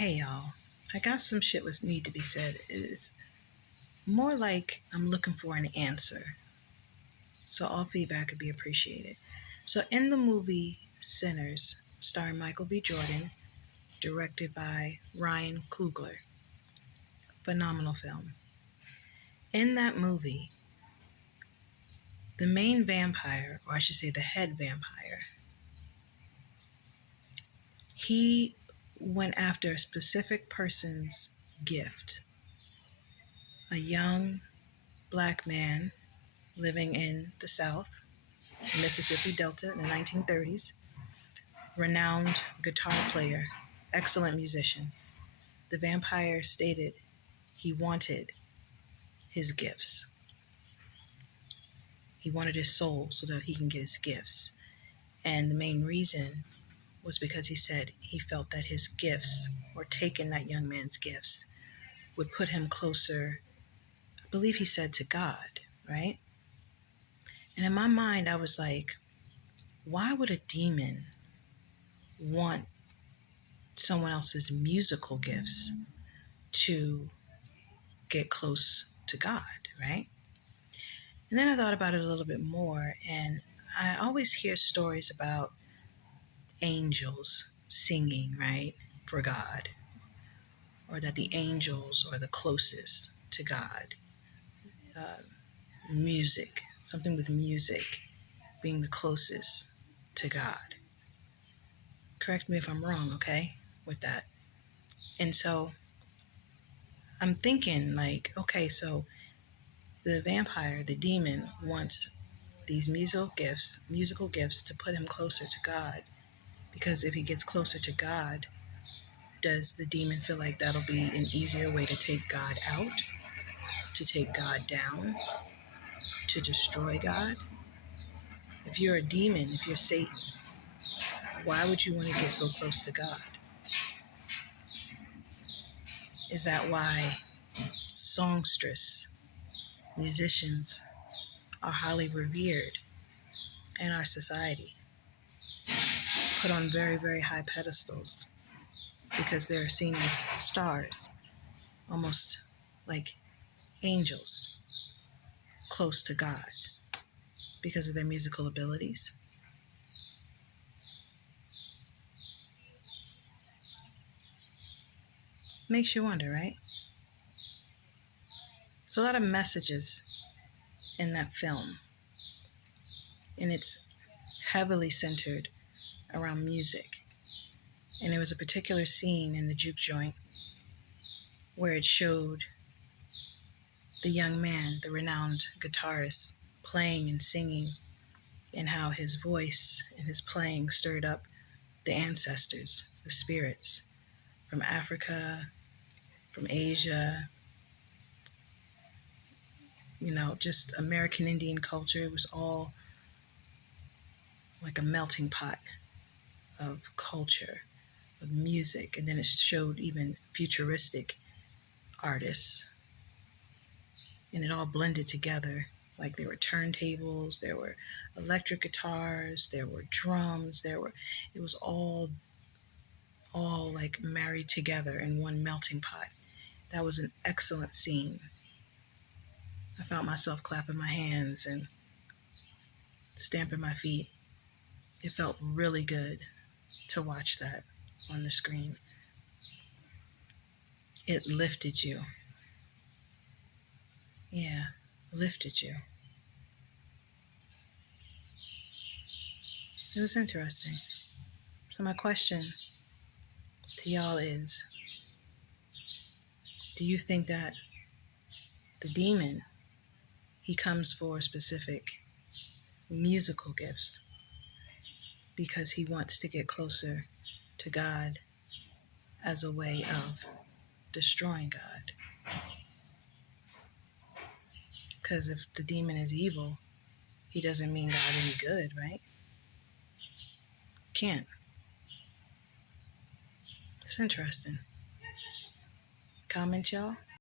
Hey y'all, I got some shit was need to be said. It's more like I'm looking for an answer. So all feedback could be appreciated. So in the movie Sinners, starring Michael B. Jordan, directed by Ryan Coogler, phenomenal film. In that movie, the main vampire, or I should say the head vampire, he went after a specific person's gift. A young black man living in the South, Mississippi Delta in the 1930s, renowned guitar player, excellent musician. The vampire stated he wanted his gifts. He wanted his soul so that he can get his gifts. And the main reason was because he said he felt that his gifts, or taking that young man's gifts, would put him closer, I believe he said, to God, right? And in my mind, I was like, why would a demon want someone else's musical gifts to get close to God, right? And then I thought about it a little bit more, and I always hear stories about angels singing, right, for God, or that the angels are the closest to God. Music, something with music being the closest to God. Correct me if I'm wrong, okay, with that. And so I'm thinking like, okay, so the vampire, the demon, wants these musical gifts to put him closer to God. Because if he gets closer to God, does the demon feel like that'll be an easier way to take God out, to take God down, to destroy God? If you're a demon, if you're Satan, why would you want to get so close to God? Is that why songstress, musicians are highly revered in our society, put on very, very high pedestals, because they're seen as stars, almost like angels, close to God because of their musical abilities? Makes you wonder, right? There's a lot of messages in that film, and it's heavily centered around music. And there was a particular scene in the juke joint where it showed the young man, the renowned guitarist, playing and singing, and how his voice and his playing stirred up the ancestors, the spirits from Africa, from Asia, just American Indian culture. It was all like a melting pot of culture, of music. And then it showed even futuristic artists. And it all blended together. Like there were turntables, there were electric guitars, there were drums, it was all like married together in one melting pot. That was an excellent scene. I found myself clapping my hands and stamping my feet. It felt really good to watch that on the screen. It lifted you. Yeah, lifted you. It was interesting. So my question to y'all is, do you think that the demon, he comes for specific musical gifts because he wants to get closer to God as a way of destroying God? Because if the demon is evil, he doesn't mean God any good, right? Can't. It's interesting. Comment, y'all.